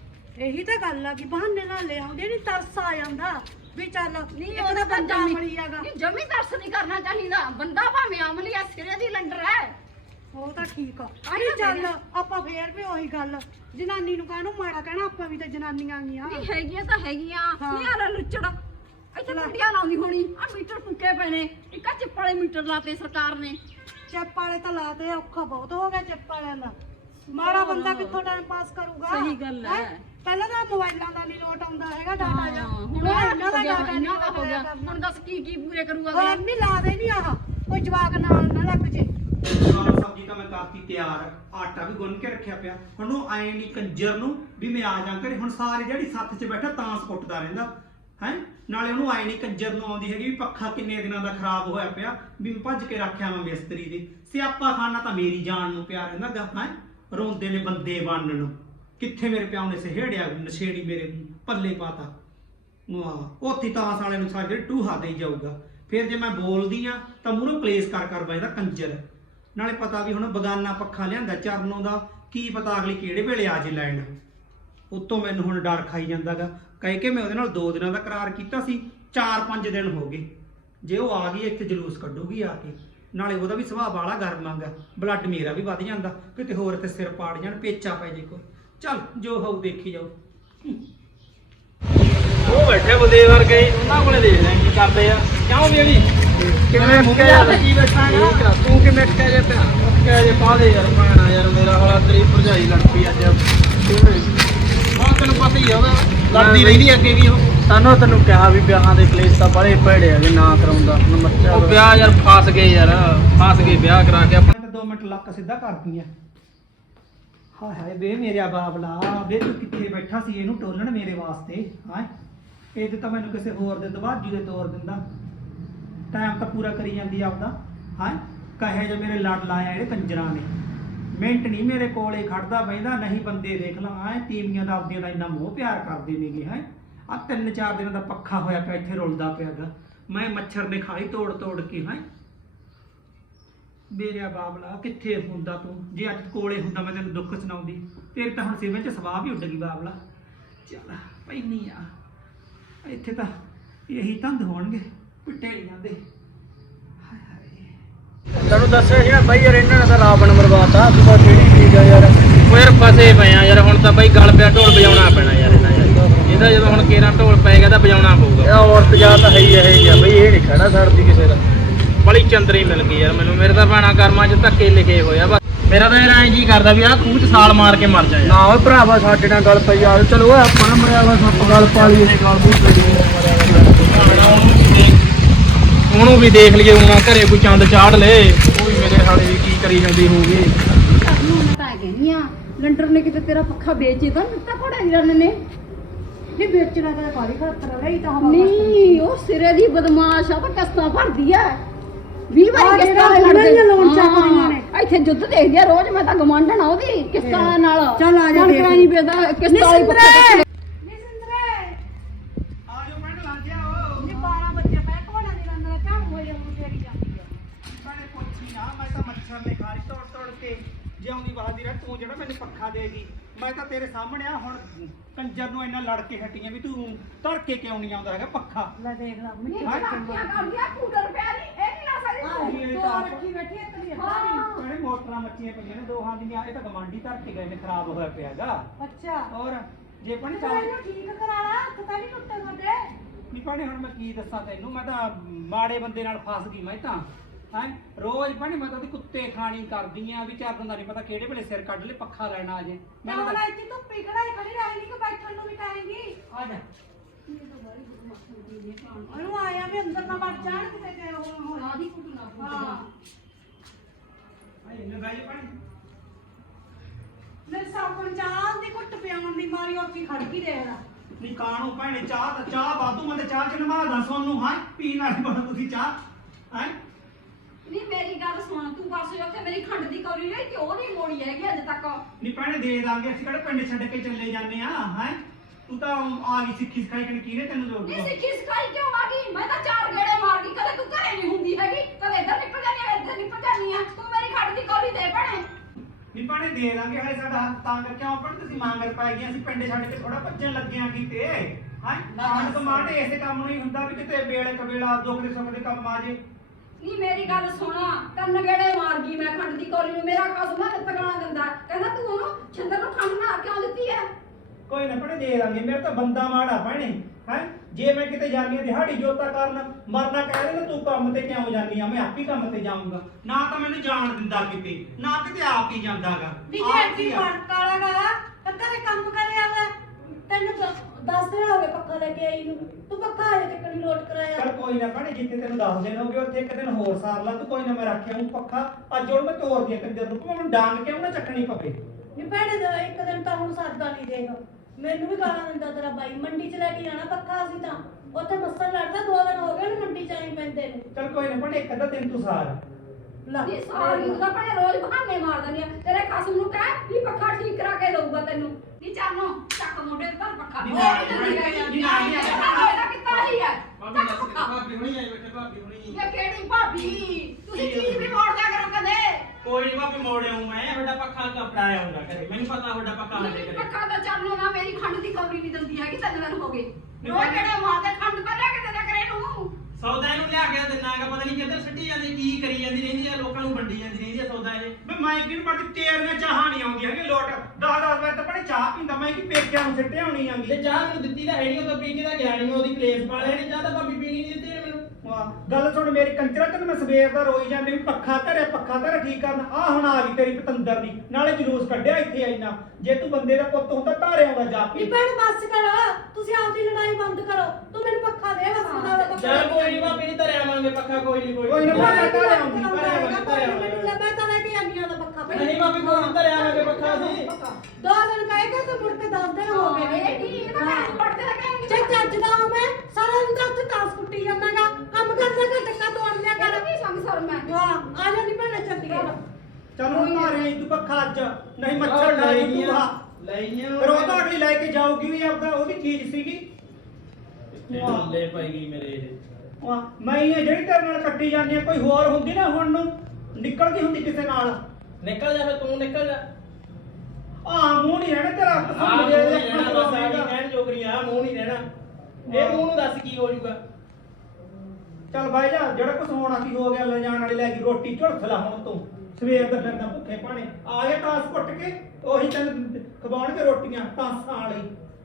[SPEAKER 3] ਇਹੀ ਤਾਂ ਗੱਲ ਆ ਕਿ ਬਹਾਨੇ ਨਾਲ ਲੈ ਆਉਂਦੇ ਨਹੀਂ ਤਰਸ ਆ ਜਾਂਦਾ ਵੀ ਚੱਲ
[SPEAKER 4] ਨਹੀਂ
[SPEAKER 3] ਇੱਕ
[SPEAKER 4] ਉਹਦਾ
[SPEAKER 3] ਤਾਂ ਬੰਦਾ
[SPEAKER 4] ਜਮੀ
[SPEAKER 3] ਅਮਲੀ ਹੈਗਾ
[SPEAKER 4] ਨਹੀਂ ਜਮੀ ਤਰਸ ਨਹੀਂ ਕਰਨਾ ਚਾਹੀਦਾ ਬੰਦਾ ਭਾਵੇਂ ਅਮਲੀ ਆ ਸਿਰੇ ਦੀ ਲੰਡਰ ਹੈ
[SPEAKER 3] ਉਹ ਤਾਂ ਠੀਕ ਆ
[SPEAKER 4] ਆਹੀ
[SPEAKER 3] ਨਹੀਂ
[SPEAKER 4] ਤਾਂ
[SPEAKER 3] ਚੱਲ ਆਪਾਂ ਫੇਰ ਵੀ ਉਹੀ ਗੱਲ ਜਨਾਨੀ ਨੂੰ ਕਾਹਨੂੰ ਮਾੜਾ ਕਹਿਣਾ ਆਪਾਂ ਵੀ ਤਾਂ ਜਨਾਨੀਆਂ ਗੀਆਂ
[SPEAKER 4] ਨਹੀਂ ਹੈਗੀਆਂ ਤਾਂ ਹੈਗੀਆਂ
[SPEAKER 3] ਹਾਂ।
[SPEAKER 4] ਨਹੀਂ ਆ ਲੁੱਚੜ ਇੱਥੇ ਕੁੰਡੀਆਂ ਲਾਉਂਦੀ ਹੋਣੀ ਆ ਮੀਟਰ ਫੁੱਕੇ ਪਏ ਨੇ ਇੱਕਾ ਚਿੱਪ ਵਾਲੇ ਮੀਟਰ ਲਾਤੇ ਸਰਕਾਰ ਨੇ
[SPEAKER 3] ਚੱਪ ਵਾਲੇ ਤਾਂ ਲਾਤੇ ਔਖਾ ਬਹੁਤ ਹੋ ਗਿਆ ਚੱਪ ਵਾਲਿਆਂ ਦਾ ਮਾੜਾ ਬੰਦਾ ਕਿੱਥੋਂ ਟਾਈਮ ਪਾਸ ਕਰੂਗਾ
[SPEAKER 4] ਸਹੀ ਗੱਲ ਹੈ।
[SPEAKER 3] ਹੈਂ? ਪਹਿਲਾਂ ਤਾਂ ਮੋਬਾਈਲਾਂ ਦਾ ਨਹੀਂ ਲੋਟ ਆਉਂਦਾ ਹੈਗਾ ਡਾਟਾ ਜਾਂ
[SPEAKER 4] ਹੁਣ
[SPEAKER 3] ਇਹਨਾਂ ਦਾ ਡਾਟਾ ਨਹੀਂ
[SPEAKER 4] ਇਹਨਾਂ ਦਾ ਹੋ ਗਿਆ ਹੁਣ ਦੱਸ ਕੀ ਪੂਰੇ ਕਰੂਗਾ
[SPEAKER 3] ਹੋਰ ਨਹੀਂ ਲਾ ਦੇ ਨਹੀਂ ਆਹ ਕੋਈ ਜਵਾਕ ਨਾਲ ਨਾ ਲੱਗ ਜੇ
[SPEAKER 2] ਦਾਲ ਸਬਜ਼ੀ ਤਾਂ ਮੈਂ ਕਰਤੀ ਤਿਆਰ ਆਟਾ ਵੀ ਗੁੰਨ ਕੇ ਰੱਖਿਆ ਪਿਆ ਹੁਣ ਉਹ ਆਏ ਨਹੀਂ ਕੰਜਰ ਨੂੰ ਵੀ ਮੈਂ ਆ ਜਾ ਘਰੇ ਹੁਣ ਸਾਰੇ ਜਿਹੜੀ ਸੱਥ 'ਚ ਬੈਠਾ ਤਾਂਸ ਕੁੱਟਦਾ ਰਹਿੰਦਾ ਹੈ ਨਾਲੇ ਉਹਨੂੰ ਆਏ ਨਹੀਂ ਕੰਜਰ ਨੂੰ ਆਉਂਦੀ ਹੈਗੀ ਵੀ ਪੱਖਾ ਕਿੰਨੇ ਦਿਨਾਂ ਦਾ ਖਰਾਬ ਹੋਇਆ ਪਿਆ ਵੀ ਮੈਂ ਭੱਜ ਕੇ ਰੱਖਿਆ ਮੈਂ ਮਿਸਤਰੀ ਦੇ ਸਿਆਪਾ ਖਾਨਾ ਤਾਂ ਮੇਰੀ ਜਾਨ ਨੂੰ ਪਿਆ ਰਹਿੰਦਾ ਗਾ ਹੈ ਰੋਂਦੇ ਨੇ ਬੰਦੇ ਬਣਨ ਨੂੰ ਕਿੱਥੇ ਮੇਰੇ ਪਿਓ ਨੇ ਸਹੇੜਿਆ ਨਸ਼ੇੜੀ ਮੇਰੇ ਪੱਲੇ ਪਾਤਾ ਵਾਹ ਉੱਥੇ ਤਾਂਸ ਵਾਲੇ ਨੂੰ ਸਾਡੇ ਟੂਹਾ ਦੇ ਜਾਊਗਾ ਫਿਰ ਜੇ ਮੈਂ ਬੋਲਦੀ ਆ ਤਾਂ ਮੂਹਰੋਂ ਕਲੇਸ਼ ਕਰ ਬੈਂਦਾ ਕੰਜਰ ਨਾਲੇ ਪਤਾ ਵੀ ਹੁਣ ਬਗਾਨਾ ਪੱਖਾ ਲਿਆਂਦਾ ਚਰਨੋਂ ਦਾ ਕੀ ਪਤਾ ਅਗਲੀ ਕਿਹੜੇ ਵੇਲੇ ਆ ਜੇ ਲੈਣ ਉਤੋਂ ਮੈਨੂੰ ਹੁਣ ਡਰ ਖਾਈ ਜਾਂਦਾਗਾ ਕਹਿ ਕੇ ਮੈਂ ਉਹਦੇ ਨਾਲ 2 ਦਿਨਾਂ ਦਾ ਕਰਾਰ ਕੀਤਾ ਸੀ 4-5 ਦਿਨ ਹੋ ਗਏ ਜੇ ਉਹ ਆ ਗਈ ਇੱਥੇ ਜਲੂਸ ਕੱਢੂਗੀ ਆ ਕੇ ਨਾਲੇ ਉਹਦਾ ਵੀ ਸੁਭਾਅ ਵਾਲਾ ਗਰਮ ਆਂਗਾ ਬਲੱਡ ਮੇਰਾ ਵੀ ਵੱਧ ਜਾਂਦਾ ਕਿਤੇ ਹੋਰ ਤੇ ਸਿਰ ਪਾੜ ਜਾਣ ਪੇਚਾ ਪੈ ਜੇ ਕੋਈ ਚੱਲ ਜੋ ਹੋਊ ਦੇਖੀ ਜਾਓ
[SPEAKER 1] ਉਹ ਬੈਠੇ ਬੰਦੇ ਵਰਗੇ ਉਹਨਾਂ ਕੋਲੇ ਦੇਖ ਲੈ ਕੀ ਕਰਦੇ ਆ ਕਿਉਂ ਵੀ ਇਹਦੀ ਕਿਵੇਂ ਮੁੱਕਿਆ ਜਾਂਦਾ ਕੀ ਬੈਠਾਂਗਾ ਤੂੰ ਕਿਵੇਂ ਟਕਿਆ ਜੇ ਪਿਆ ਟਕਿਆ ਜੇ ਪਾ ਦੇ ਯਾਰ ਭੈਣਾ ਯਾਰ ਮੇਰਾ ਹਾਲਾ ਤੇਰੀ ਭਰਜਾਈ ਲੜ ਪਈ ਅੱਜ ਹਾਂ ਤੈਨੂੰ ਪਤਾ ਹੀ ਆ ਉਹਦਾ ਲੜਦੀ ਰਹਿੰਦੀ ਅੱਗੇ ਵੀ ਉਹ ਸਾਨੂੰ ਤੈਨੂੰ ਕਿਹਾ ਵੀ ਵਿਆਹਾਂ ਦੇ ਕਲੇਸ਼ ਤਾਂ ਬੜੇ ਭੇੜੇ ਹੈਗੇ ਨਾ ਕਰਾਉਂਦਾ ਨਮਸਤੇ ਉਹ ਵਿਆਹ ਯਾਰ ਫਸ ਗਏ ਵਿਆਹ ਕਰਾ ਕੇ
[SPEAKER 2] ਮੈਂ ਤਾਂ 2 ਮਿੰਟ ਲੱਕ ਸਿੱਧਾ ਕਰਦੀ ਆ। ਹਾਏ ਹਾਏ ਵੇ ਮੇਰਾ ਬਾਬਲਾ, ਵੇ ਤੂੰ ਕਿੱਥੇ ਬੈਠਾ ਸੀ ਇਹਨੂੰ ਟੋਲਣ ਮੇਰੇ ਵਾਸਤੇ? ਹਾਂ ਇਹ ਤੇ ਤਾਂ ਮੈਨੂੰ ਕਿਸੇ ਹੋਰ ਦੇ ਦਵਾਜੀ ਦੇ ਤੋਰ ਦਿੰਦਾ। ਟਾਈਮ ਤਾਂ ਪੂਰਾ ਕਰੀ ਜਾਂਦੀ ਆਪਦਾ। ਹਾਂ ਕਹੇ ਜੋ ਮੇਰੇ ਲੜ ਲਾਇਆ ਇਹਦੇ ਕੰਜਰਾਂ ਨੇ, ਮਿੰਟ ਨਹੀਂ ਮੇਰੇ ਕੋਲੇ ਖੜਦਾ ਬੈਂਦਾ। ਨਹੀਂ ਬੰਦੇ ਦੇਖ ਲਾ ਐ ਤੀਵੀਆਂ ਦਾ ਆਪਦੀਆਂ ਦਾ ਇੰਨਾ ਮੋਹ ਪਿਆਰ ਕਰਦੇ ਨੇਗੇ। ਹੈ ਆ 3-4 ਦਿਨਾਂ ਦਾ ਪੱਖਾ ਹੋਇਆ ਪਿਆ ਇੱਥੇ ਰੁਲਦਾ ਪਿਆਗਾ। ਮੈਂ ਮੱਛਰ ਨੇ ਖਾਈ ਤੋੜ ਤੋੜ ਕੇ। ਹੈ ਮੇਰਿਆ ਬਾਬਲਾ ਕਿੱਥੇ ਹੁੰਦਾ ਤੂੰ? ਜੇ ਅੱਜ ਕੋਲੇ ਹੁੰਦਾ ਮੈਂ ਤੈਨੂੰ ਦੁੱਖ ਸੁਣਾਉਂਦੀ। ਤੇਰੇ ਤਾਂ ਹੁਣ ਸਿਵੇਂ 'ਚ ਸਵਾਹ ਵੀ ਉੱਡ ਗਈ ਬਾਬਲਾ। ਚੱਲ ਪੈਣੀ ਆ ਇੱਥੇ ਤਾਂ ਇਹੀ ਧੰਦ ਹੋਣਗੇ ਪਿੱਟੇ ਨਹੀਂ ਜਾਂਦੇ। ਹਾਏ ਹਾਏ
[SPEAKER 1] ਤੈਨੂੰ ਦੱਸਿਆ ਸੀ ਨਾ ਬਾਈ ਯਾਰ ਇਹਨਾਂ ਨੇ ਤਾਂ ਰਾਵਣ ਮਰਵਾਤਾ। ਤੂੰ ਤਾਂ ਕਿਹੜੀ ਠੀਕ ਆ ਯਾਰ। ਉਹ ਯਾਰ ਫਸੇ ਪਏ ਆ ਯਾਰ ਹੁਣ ਤਾਂ ਬਾਈ ਗਲ ਪਿਆ ਢੋਲ ਵਜਾਉਣਾ ਪੈਣਾ ਯਾਰ ਇਹਨਾਂ ਯਾਰ। ਇਹਦਾ ਜਦੋਂ ਹੁਣ ਕੇਰਾਂ ਢੋਲ ਪਏਗਾ ਤਾਂ ਵਜਾਉਣਾ ਪਊਗਾ। ਇਹ ਔਰਤ ਜਾ ਤਾਂ ਹੈ ਹੀ ਆ ਬਾਈ, ਇਹ ਨਹੀਂ ਖੜਾ ਛੱਡਦੀ ਕਿਸੇ ਦਾ। ਬੜੀ ਚੰਦਰੀ ਮਿਲ ਗਈ ਯਾਰ ਮੈਨੂੰ। ਮੇਰੇ ਤਾਂ ਭੈਣਾ ਕਰਮਾਂ 'ਚ ਧੱਕੇ ਲਿਖੇ ਹੋਏ ਆ। ਬਸ ਮੇਰਾ ਤਾਂ ਯਾਰ ਐਂ ਜੀ ਕਰਦਾ ਵੀ ਆਹ ਖੂਹ 'ਚ ਛਾਲ ਮਾਰ ਕੇ ਮਰ ਜਾ ਯਾਰ। ਨਾ ਓਏ ਭਰਾਵਾ ਸਾਡੇ ਨਾਲ ਗੱਲ ਪਈ ਆ। ਚਲੋ ਓਏ ਆਪਾਂ ਨਾ ਮਰਿਆ ਵਾ ਸੱਪ ਗੱਲ ਪਾ ਲਈਏ। ਉਹਨੂੰ ਵੀ ਦੇਖ ਲਈਏ ਉਹਨਾਂ ਘਰੇ ਕੋਈ ਚੰਦ ਚਾੜ ਲੇ। ਉਹ ਵੀ ਮੇਰੇ ਹਾਲੇ ਵੀ ਕੀ ਕਰੀ ਜਾਂਦੀ ਹੋਊਗੀ।
[SPEAKER 4] ਮੈਂ ਤਾਂ ਕਹਿੰਦੀ ਆ ਲੰਡਰ ਨੇ ਕਿਤੇ ਤੇਰਾ ਪੱਖਾ ਵੇਚੇ ਤਾਂ ਦਿੱਤਾ ਕੋੜਾ ਵੀਰਨ ਨੇ।
[SPEAKER 3] ਨਹੀਂ ਵੇਚਣਾ ਤਾਂ ਕਾਲੀ ਖਾਤਰ ਰਹੀ ਤਾਂ
[SPEAKER 4] ਨਹੀਂ ਉਹ ਸਿਰੇ ਦੀ ਬਦਮਾਸ਼ ਆ ਤਾਂ ਕਿਸ਼ਤਾਂ ਭਰਦੀ ਆ 20 ਵਾਰੀ
[SPEAKER 3] ਆਹ
[SPEAKER 4] ਕਿਸ਼ਤਾਂ
[SPEAKER 3] ਜਿਹੜਾ
[SPEAKER 4] ਲੜਦੇ
[SPEAKER 3] ਲੋਨ ਚੱਕਦੀਆਂ ਨੇ।
[SPEAKER 4] ਇੱਥੇ ਜੁੱਧ ਦੇਖਦੀ ਆ ਰੋਜ਼। ਮੈਂ ਤਾਂ ਗਵਾਂਢਣ ਆ ਉਹਦੀ ਕਿਸ਼ਤਾਂ ਨਾਲ।
[SPEAKER 3] ਚੱਲ ਆ ਜਾ
[SPEAKER 4] ਹੁਣ ਕਰਾਈ ਪੈਦਾ ਕਿਸ਼ਤਾਂ ਵਾਲੀ ਪੱਖਾ ਚੱਕ ਲੈ।
[SPEAKER 3] ਨਹੀਂ ਸਿੰਦਰੇ
[SPEAKER 2] ਆ ਜੋ ਪਿੰਡ ਲੱਗ ਗਿਆ ਉਹ।
[SPEAKER 3] ਨਹੀਂ 12 ਵਜੇ ਪੈ ਕੋਣਾ ਦੀ ਰੰਨ ਝਾੜੂ ਹੋਏ ਨੂੰ ਫੇਰੀ ਜਾਂਦੀ ਆ।
[SPEAKER 2] ਭੈਣੇ ਪੁੱਛੀ ਨਾ, ਮੈਂ ਤਾਂ ਮੱਛਰ ਨੇ ਖਾਲੀ ਤੋੜ ਤੋੜ ਕੇ ਜਿਉਂਦੀ ਬਾਦੀ ਰਹਿ। ਤੂੰ ਜਿਹੜਾ ਮੈਨੂੰ ਪੱਖਾ ਦੇਗੀ ਮੈਂ ਤਾਂ ਤੇਰੇ ਸਾਹਮਣੇ ਆ। ਹੁਣ ਕੰਜਰ ਨੂੰ ਇੰਨਾ ਲੜ ਕੇ ਹਟੀਆਂ ਵੀ ਤੂੰ ਧੜ ਕੇ ਕਿਉਂ ਨਹੀਂ ਆਉਂਦਾ ਹੈਗਾ ਪੱਖਾ?
[SPEAKER 3] ਲੈ ਦੇਖ ਲਾ
[SPEAKER 4] ਇਹ ਚਲਾਕੀਆਂ ਕਰਦੀ ਆ ਕੂਲਰ ਪਿਆ ਨਹੀਂ ਇਹ ਨਹੀਂ ਲਾ ਸਕਦੀ
[SPEAKER 2] ਇਹ
[SPEAKER 3] ਦੋ
[SPEAKER 2] ਤਾਂ
[SPEAKER 3] ਰੱਖੀ ਬੈਠੀ ਇੱਕ ਦੀ
[SPEAKER 4] ਹਾਂ।
[SPEAKER 2] ਭੈਣੇ ਮੋਟਰਾਂ ਮੱਚੀਆਂ ਪਈਆਂ ਨੇ ਦੋਹਾਂ ਦੀਆਂ। ਇਹ ਤਾਂ ਗਵਾਂਢੀ ਧਰ ਕੇ ਗਏ ਨੇ, ਖਰਾਬ ਹੋਇਆ ਪਿਆਗਾ।
[SPEAKER 3] ਅੱਛਾ
[SPEAKER 2] ਔਰ ਜੇ ਭੈਣੇ
[SPEAKER 3] ਤੂੰ
[SPEAKER 2] ਚੱਲ
[SPEAKER 3] ਇਹਨੂੰ ਠੀਕ ਕਰਾ ਲਾ। ਹੱਥ ਤਾਂ ਨਹੀਂ ਟੁੱਟੇ ਤੁਹਾਡੇ।
[SPEAKER 2] ਨਹੀਂ ਭੈਣੇ ਹੁਣ ਮੈਂ ਕੀ ਦੱਸਾਂ ਤੈਨੂੰ। ਮੈਂ ਤਾਂ ਮਾੜੇ ਬੰਦੇ ਨਾਲ ਫਸ ਗਈ ਮੈਂ ਤਾਂ। ਹੈ ਰੋਜ਼ ਭੈਣੇ ਮੈਂ ਤਾਂ ਉਹਦੀ ਕੁੱਤੇ ਖਾਣੀ ਕਰਦੀ ਆ। ਵੀ ਚਾਰ ਦਿਨ ਦਾ ਨਹੀਂ ਪਤਾ ਕਿਹੜੇ ਵੇਲੇ ਸਿਰ ਕੱਢ ਲੈ ਪੱਖਾ ਲੈਣਾ ਅਜੇ।
[SPEAKER 3] ਮੈਂ ਹੁਣ ਇੱਥੇ ਧੁੱਪੀ ਖੜਾਈ ਖੜੀ ਰਹੇਗੀ ਕਿ ਬੈਠਣ ਨੂੰ ਵੀ ਕਹੇਗੀ?
[SPEAKER 2] ਆ ਜਾ
[SPEAKER 3] ਉਹਨੂੰ ਆਇਆ ਵੀ ਅੰਦਰ ਨਾ ਵੜ ਜਾਣ ਕਿਤੇ ਤੇ ਉਹ
[SPEAKER 4] ਆਦੀ ਕੁੱਟਣਾ
[SPEAKER 3] ਹਾਂ
[SPEAKER 2] ਇਹਨੇ ਬਾਈ ਭੈਣੇ
[SPEAKER 3] ਮੇਰੇ ਸਾਹਮਣੇ ਚਾਹ ਦੀ ਘੁੱਟ ਪਿਆਉਣ ਦੀ ਮਾਰੀ ਉੱਥੇ ਖੜ ਗਈ ਦੇਖ ਲਾ।
[SPEAKER 2] ਨਹੀਂ ਕਾਣੂ ਭੈਣੇ ਚਾਹ ਵਾਧੂ। ਮੈਂ ਤੇ ਚਾਹ ਚ ਨਮਾ ਦਾਂ ਸੋਨੂੰ। ਹਾਂ ਪੀਣ ਵਾਲੀ ਬਣਾ ਤੁਸੀਂ ਚਾਹ। ਹੈ
[SPEAKER 4] ਨਹੀਂ ਮੇਰੀ ਗੱਲ ਸੁਣ ਤੂੰ ਬਸ ਉੱਥੇ ਮੇਰੀ ਖੰਡ ਦੀ ਕੌਲੀ ਰਹੀ ਕਿ ਉਹ ਨਹੀਂ ਮੋੜੀ ਹੈਗੀ ਅਜੇ ਤੱਕ।
[SPEAKER 2] ਨਹੀਂ ਭੈਣੇ ਦੇ ਦਾਂਗੇ। ਅਸੀਂ ਕਿਹੜੇ ਪਿੰਡ ਛੱਡ ਕੇ ਚੱਲੇ ਜਾਂਦੇ ਆ। ਹੈ ਤੂੰ ਤਾਂ ਆ ਗਈ ਸਿੱਖੀ ਸਿਖਾਈ ਕਿਹਨੇ ਤੈਨੂੰ
[SPEAKER 4] ਨਹੀਂ
[SPEAKER 2] ਰੋਕ
[SPEAKER 4] ਸਿੱਖੀ ਸਿਖਾਈ ਕਿਉਂ ਆ ਗਈ? ਮੈਂ ਤਾਂ 4 ਗੇੜੇ ਮਾਰ ਗਈ। ਕਦੇ ਤੂੰ ਘਰੇ ਨਹੀਂ ਹੁੰਦੀ ਹੈਗੀ, ਕਦੇ ਇੱਧਰ ਨਿਕਲ ਜਾਂਦੀ ਹੈ, ਇੱਧਰ ਨਿਕਲ ਜਾਂਦੀ ਆ। ਤੂੰ ਮੇਰੀ ਖੰਡ ਦੀ ਕੌਲੀ ਦੇ ਭੈਣੇ।
[SPEAKER 2] ਨਹੀਂ ਭੈਣੇ ਦੇ ਦਾਂਗੇ। ਹਲੇ ਸਾਡਾ ਹੱਥ ਤਾਂ ਕਰਕੇ ਆਉਂ ਭੈਣੇ ਤੁਸੀਂ ਮੰਗਰ ਪੈ ਗਏ। ਅਸੀਂ ਪਿੰਡ ਛੱਡ ਕੇ ਥੋੜਾ ਭੱਜਣ ਲੱਗੇ ਆ ਕਿਤੇ। ਹੈ ਆਣ ਕਮਾਂਡ ਇਸੇ ਕੰਮ ਨੂੰ ਹੀ ਹੁੰਦਾ ਵੀ ਕਿਤੇ ਵੇਲੇ ਕਵੇਲਾ ਦੁੱਖ ਦੇ ਸੁੱਖ ਦੇ ਕੰਮ ਆ ਜੇ।
[SPEAKER 4] ਨਹੀਂ ਮੇਰੀ ਗੱਲ ਸੁਣ 3 ਗੇੜੇ ਮਾਰ ਗਈ ਮੈਂ ਖੰਡ ਦੀ ਕੌਲੀ ਨੂੰ। ਮੇਰਾ ਖਸਮਾ ਤਗਾਣਾ ਦਿੰਦਾ ਕਹਿੰਦਾ ਤੂੰ ਉਹਨੂੰ ਛਿੰਦਰ ਨੂੰ ਖੰਡ ਨਾ ਕਿਉਂ ਦਿੱਤੀ ਹੈ?
[SPEAKER 2] ਕੋਈ ਨਾ ਭੈਣੇ ਦੇ ਦਾਂਗੇ। ਮੇਰੇ ਤਾਂ ਬੰਦਾ ਮਾੜਾ ਭੈਣੇ। ਹੈ ਜੇ ਮੈਂ ਕਿਤੇ ਜਾਂਦੀ ਆ ਦਿਹਾੜੀ ਜੋਤਾ ਕਰਨ ਮਰਨਾ ਕਹਿ ਰਹੇ ਨਾ ਤੂੰ ਕੰਮ ਤੇ ਕਿਉਂ ਜਾਂਦੀ ਆ? ਮੈਂ ਆਪ ਹੀ ਕੰਮ ਤੇ ਜਾਊਂਗਾ। ਨਾ ਤਾਂ ਮੈਨੂੰ ਜਾਣ ਦਿੰਦਾ ਕਿਤੇ, ਨਾ ਕਿਤੇ ਆਪ ਹੀ ਜਾਂਦਾਗਾ।
[SPEAKER 3] ਵਿਜੇ ਫਰਕ ਵਾਲਾਗਾ ਘਰੇ ਕੰਮ ਕਰੇ ਆਵਾ। ਤੈਨੂੰ 10 ਦਿਨ ਹੋ ਗਏ ਪੱਖਾ ਲੈ ਕੇ ਆਈ ਨੂੰ। ਤੂੰ ਪੱਖਾ ਹਜੇ ਤੱਕ ਨਹੀਂ ਲੋਟ ਕਰਾਇਆ।
[SPEAKER 2] ਚਲ ਕੋਈ ਨਾ ਭੈਣੇ ਜਿੱਥੇ ਤੈਨੂੰ 10 ਦਿਨ ਹੋ ਗਏ ਉੱਥੇ ਇੱਕ ਦਿਨ ਹੋਰ ਸਾਰ ਲਾ ਤੂੰ। ਕੋਈ ਨਾ ਮੈਂ ਰੱਖਿਆ ਹੂੰ ਪੱਖਾ। ਅੱਜ ਹੁਣ ਮੈਂ ਤੋੜਦੀ ਆ ਕੰਜਰ ਨੂੰ। ਮੈਨੂੰ ਡਾਂਗ ਕਿਉਂ ਨਾ ਚੱਕਣੀ ਪਵੇ।
[SPEAKER 3] ਨਹੀਂ ਭੈਣੇ ਦਾ ਇੱਕ ਦਿਨ ਤਾਂ ਹੁਣ ਸਰਦਾ ਨਹੀਂ ਦੇਖ। ਮੈਨੂੰ ਵੀ ਗਾਲਾਂ ਦਿੰਦਾ ਤੇਰਾ ਬਾਈ। ਮੰਡੀ ਚ ਲੈ ਕੇ ਜਾਣਾ ਪੱਖਾ ਅਸੀਂ ਤਾਂ। ਉੱਥੇ ਮੱਸਰ ਲੜਦਾ 2 ਦਿਨ ਹੋ ਗਏ ਉਹਨੂੰ ਮੰਡੀ ਚ ਆਈ ਪੈਂਦੇ ਨੇ।
[SPEAKER 2] ਚਲ ਕੋਈ ਨਾ ਭੈਣੇ ਇੱਕ ਅੱਧਾ ਦਿਨ ਤੂੰ ਸਾਰ।
[SPEAKER 4] ਨਹੀਂ ਸਾਰੀ ਉਹਦਾ ਭੈਣੇ ਰੋਜ਼ ਬਹਾਨੇ ਮਾਰ ਦਿੰਦੀ ਆ। ਤੇਰੇ ਖਸਮ ਨੂੰ ਕਹਿ ਵੀ ਪੱਖਾ ਠੀਕ ਕਰਾ ਕੇ ਦਊਗਾ ਤੈਨੂੰ। ਨਹੀਂ ਚਾਨੋ ਚੱਕ ਮੋਢੇ ਤੇ ਧਰ ਪੱਖਾ।
[SPEAKER 2] ਨਹੀਂ,
[SPEAKER 4] ਉਹ
[SPEAKER 2] ਨਹੀਂ,
[SPEAKER 4] ਦਿੰਦੀ ਹੈਗੀ ਆ।
[SPEAKER 2] ਨਹੀਂ, ਨਹੀਂ,
[SPEAKER 4] ਇਹਦਾ ਕਿੱਤਾ ਹੀ ਹੈ ਚੱਕ ਪੱਖਾ।
[SPEAKER 1] ਭਾਬੀ ਹੁਣੀ ਆਈ ਬੈਠੇ ਭਾਬੀ ਹੁਣੀ।
[SPEAKER 4] ਇਹ ਕਿਹੜੀ ਭਾਬੀ? ਤੁਸੀਂ ਚੀਜ਼ ਵੀ ਮੋੜ ਦਿਆ ਕਰੋ ਕਦੇ।
[SPEAKER 1] ਕੋਈ ਨਹੀਂ ਭਾਬੀ ਮੋੜ ਆਉਂ ਮੈਂ। ਵੱਡਾ ਪੱਖਾ ਕੱਪੜਾ ਆਇਆ ਹੁੰਦਾ ਘਰੇ। ਮੈਨੂੰ ਪਤਾ ਵੱਡਾ ਪੱਖਾ ਆਲੇ
[SPEAKER 4] ਨਹੀਂ,
[SPEAKER 1] ਘਰੇ।
[SPEAKER 4] ਪੱਖਾ ਤਾਂ ਚਾਨੋ ਨਾ ਮੇਰੀ ਖੰਡ ਦੀ ਕੌਲੀ ਨਹੀਂ ਦਿੰਦੀ ਹੈਗੀ। 3 ਦਿਨ ਹੋ ਗਏ ਰੋਜ਼ ਕਿਹੜੇ ਮਾਰਦੇ ਖੰਡ ਤਾਂ ਲੈ ਕੇ ਦੇ ਦਿਆ ਕਰੇ ਇਹਨੂੰ।
[SPEAKER 1] ਸੌਦਾ ਇਹਨੂੰ ਲਿਆ ਕੇ ਦਿੰਨਾਗਾ। ਪਤਾ ਨਹੀਂ ਕਿੱਧਰ ਸਿੱਟੀ ਜਾਂਦੀ ਕੀ ਕਰੀ ਜਾਂਦੀ ਰਹਿੰਦੀ ਆ। ਲੋਕਾਂ ਨੂੰ ਵੰਡੀ ਜਾਂਦੀ ਰਹਿੰਦੀ ਆ ਸੌਦਾ ਇਹ।
[SPEAKER 2] ਮੈਂ ਮਾਈਕ ਨੂੰ ਪੜਦੀ ਤੇਰੀਆਂ ਚਾਹਾਂ ਨਹੀਂ ਆਉਂਦੀਆਂ ਹੈਗੇ ਲੋਟ। 10 ਵਾਰ ਤਾਂ ਭੈਣੇ ਚਾਹ ਪੀਂਦਾ ਮੈਂ ਕਿ ਪੇਕਿਆਂ ਨੂੰ ਸਿੱਟੇ ਆਉਣੀ ਆਂਗੀ।
[SPEAKER 1] ਤੇ ਚਾਹ ਮੈਨੂੰ ਦਿੱਤੀ ਤਾਂ ਹੈ ਨਹੀਂ। ਉਹ ਤਾਂ ਪੀ ਕੇ ਤਾਂ ਗਿਆ ਨਹੀਂ। ਉਹਦੀ ਪਲੇਸ ਪਾ ਲੈਣੀ ਚਾਹ ਤਾਂ ਭਾਬੀ ਪੀਣੀ ਨਹੀਂ ਦਿੱਤੀ ਇਹਨੇ ਮੈਨੂੰ।
[SPEAKER 2] ਵਾਹ ਗੱਲ ਸੁਣ ਮੇਰੀ ਕੰਜਰਾ ਤੈਨੂੰ ਮੈਂ ਸਵੇਰ ਦਾ ਰੋਈ ਜਾਂਦੇ ਵੀ ਪੱਖਾ ਧਰਿਆ ਠੀਕ ਕਰਨ ਆ ਹੁਣ ਆ ਗਈ ਤੇਰੀ ਪਤੰਦਰ ਦੀ ਨਾਲੇ ਜਲੂਸ ਕੱਢਿਆ ਇੱਥੇ ਇੰਨਾ ਜੇ ਤੂੰ ਬੰਦੇ ਦਾ ਪੁੱਤ ਹੁੰਦਾ ਧਾਰਿਆ ਆਉਂਦਾ ਜਾ ਕੇ
[SPEAKER 3] ਨੀ ਭੈਣ ਬੱਸ ਕਰ ਤੁਸੀਂ ਆਪਦੀ ਲੜਾਈ ਬੰਦ ਕਰੋ ਤੂੰ ਮੈਨੂੰ ਪੱਖਾ ਦੇ ਬਸ ਉਹਦਾ ਪੱਖਾ
[SPEAKER 1] ਚੱਲ ਕੋਈ ਨਹੀਂ ਭਾਬੀ ਨਹੀਂ ਧਰਿਆ ਆਵਾਂਗੇ ਪੱਖਾ ਕੋਈ ਨਹੀਂ
[SPEAKER 2] ਕੋਈ ਨਾ
[SPEAKER 3] ਮੈਂ
[SPEAKER 2] ਪੱਖਾ ਧਰਿਆ ਆਉਂਦੀ
[SPEAKER 3] ਤਾਂ ਲੈ ਕੇ ਆਉਂਦੀ ਉਹਦਾ ਪੱਖਾ ਭੈਣ।
[SPEAKER 1] ਨਹੀਂ ਭਾਬੀ ਕੋਈ ਨਹੀਂ ਧਰਿਆ ਆਵਾਂਗੇ ਪੱਖਾ ਅਸੀਂ
[SPEAKER 3] 2 ਦਿਨ ਕਹੇਗਾ ਤੂੰ ਮੁੜ ਕੇ 10 ਦਿਨ ਹੋ ਗਏ
[SPEAKER 4] ਇਹ ਕੀ ਇਹ ਤਾਂ ਮੈਂ ਪੜਦੇ ਲੱਗਾਂਗੀ
[SPEAKER 3] ਜੇ ਚੱਜਦਾ ਹਾਂ ਮੈਂ ਸਾਰਾ ਦਿਨ ਤਾਂ ਉੱਥੇ ਤਾਸ ਕੁੱਟੀ ਜਾਂਦਾਗਾ ਕੰਮ ਕਰਦਾ ਕਰ ਟੱਕਾ ਤੋੜ ਲਿਆ ਕਰ
[SPEAKER 4] ਕੀ ਸੰਗ ਸਰ ਮੈਂ
[SPEAKER 3] ਵਾਹ ਆ ਜਾਂਦੀ ਭੈਣ ਚੱਲੀਏ
[SPEAKER 2] ਚੱਲ ਹੁਣ ਧਾਰਿਆ ਤੂੰ ਪੱਖਾ ਅੱਜ ਨਹੀਂ ਮੱਛਰ ਲਾਈ ਤੂੰ ਆ
[SPEAKER 1] ਲੈਈਆਂ
[SPEAKER 2] ਫਿਰ ਉਹ ਤਾਂ ਅਗਲੀ ਲੈ ਕੇ ਜਾਊਗੀ ਵੀ ਆਪਦਾ ਉਹਦੀ ਚੀਜ਼ ਸੀਗੀ
[SPEAKER 1] ਢੱਲੇ ਪੈ ਗਈ ਮੇਰੇ ਇਹ
[SPEAKER 2] ਵਾਹ ਮੈਂ ਇਹ ਜਿਹੜੀ ਤੇਰੇ ਨਾਲ ਕੱਟੀ ਜਾਂਦੀ ਆ ਕੋਈ ਹੋਰ ਹੁੰਦੀ ਨਾ ਹੁਣ ਨੂੰ ਨਿਕਲਦੀ ਹੁੰਦੀ ਕਿਸੇ ਨਾਲ
[SPEAKER 1] ਨਿਕਲ ਜਾ ਫਿਰ ਤੂੰ ਨਿਕਲ ਜਾ
[SPEAKER 2] ਆ ਮੂੰਹ ਨਹੀਂ ਰਹਿਣਾ ਤੇਰਾ
[SPEAKER 1] ਆ
[SPEAKER 2] ਪਸੰਦ
[SPEAKER 1] ਮੂੰਹ
[SPEAKER 2] ਜੇ
[SPEAKER 1] ਨਹੀਂ ਰਹਿਣਾ ਬਸ ਆ ਕੀ ਕਹਿਣ ਜੋਗਰੀ ਆ ਮੂੰਹ ਨਹੀਂ ਰਹਿਣਾ ਇਹ ਮੂੰਹ ਨੂੰ ਦੱਸ ਕੀ ਹੋ ਜਾਊਗਾ
[SPEAKER 2] ਚੱਲ ਬਾਈ ਜਾ ਜਿਹੜਾ ਕੁਛ ਹੋਣਾ ਕੀ ਹੋ ਗਿਆ ਲੈ ਜਾਣ ਵਾਲੀ ਲੈ ਗਈ ਰੋਟੀ ਝੁਲਸ ਲਾ ਹੁਣ ਤੂੰ ਸਵੇਰ ਦਾ ਫਿਰਦਾ ਭੁੱਖੇ ਭਾਣੇ ਆ ਗਿਆ ਟਾਸ ਕੁੱਟ ਕੇ ਉਹੀ ਤੈਨੂੰ ਖਵਾਉਣਗੇ ਰੋਟੀਆਂ ਟਾਸਾਂ ਵਾਲੀ